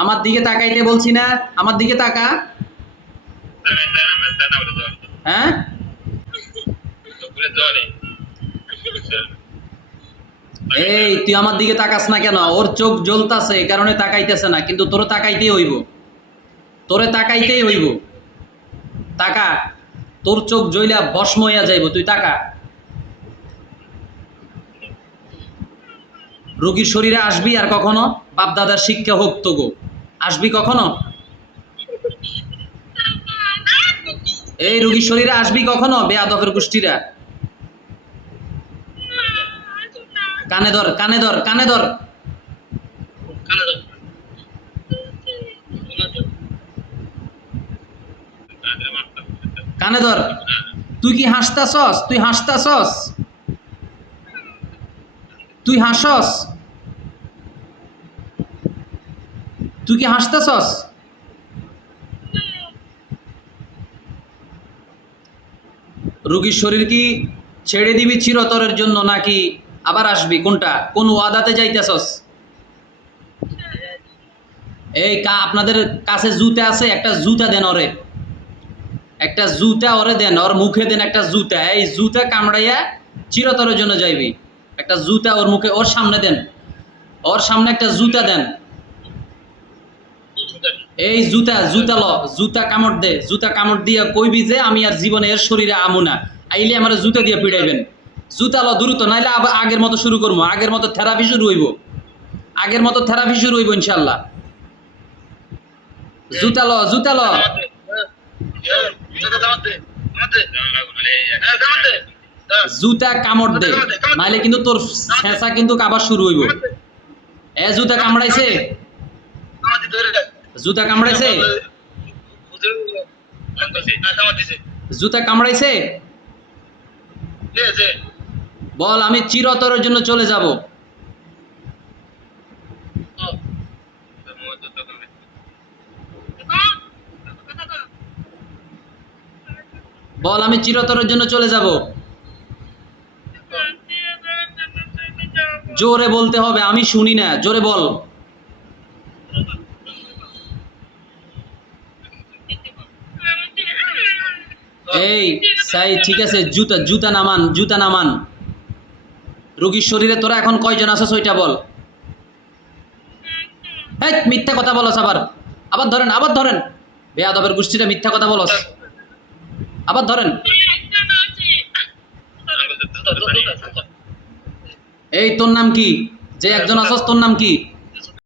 আমার দিকে তাকাইতে বলছি না, আমার দিকে তাকা। হ্যাঁ এই তুই আমার দিকে তাকাস না কেন? ওর চোখ জ্বলতাছে এই কারণে তাকাইতেছে না, কিন্তু তোরে তাকাইতেই হইব, তোরে তাকাইতেই হইব। তাকা, তোর চোখ জ্বইলা ভস্ম হইয়া যাইব, তুই তাকা। রোগীর শরীরে আসবি আর কখনো? বাপ দাদার শিক্ষা হোক তো গো, আসবি কখনো? এই রোগীর শরীরে আসবি কখনো? বেয়াদবের গোষ্ঠীরা। কানে ধর, কানে ধর, কানে ধর। কানে ধর। তুই কি হাসতাছস? তুই হাসতাছস? তুই হাসস? তুই কি হাসতাছস? রোগীর শরীর কি ছেড়ে দিবি চিরতরের জন্য, নাকি আবার আসবি? কোনটা, কোন ওয়াদাতে যাইতেছস? এই আপনাদের কাছে জুতা আছে? একটা জুতা দেন ওরে, একটা জুতা ওরে দেন, ওর মুখে দেন একটা জুতা। এই জুতা কামড়াইয়া চিরতরের জন্য যাইবি। একটা জুতা ওর মুখে, ওর সামনে দেন, ওর সামনে একটা জুতা দেন। এই জুতা, জুতা ল, জুতা কামড় দে, জুতা কামড় দিয়া কইবি যে আমি আর জীবনে এর শরীরে আমু না, আইলে আমার জুতা দিয়ে পিড়াইবেন। জুতা ল দ্রুত, নাইলে আবার আগের মতো শুরু করবো, আগের মতো থেরাপি শুরু হইব, আগের মতো থেরাপি শুরু হইব ইনশাল্লাহ। জুতা ল, জুতা ল। জুতা কামড় দে, নাইলে কিন্তু তোর ছেঁচা কিন্তু আবার শুরু হইব। এ জুতা কামড়াইছে, জুতা কামড়াইছে, জুতা কামড়াইছে। বল আমি চিরতরের জন্য চলে যাব। বল আমি চিরতরের জন্য চলে যাব। জোরে বলতে হবে, আমি শুনি না, জোরে বল। এই সাই, ঠিক আছে, জুতা, জুতা নামান, জুতা নামান। রোগীর শরীরে তোরা এখন কয়জন আছস ওইটা বল। এই মিথ্যা কথা বলস আবার, আবার ধরেন, আবার ধরেন। বেয়াদবের গোষ্ঠীটা মিথ্যা কথা বলস, আবার ধরেন। এই তোর নাম কি? যে একজন আছস তোর নাম কি?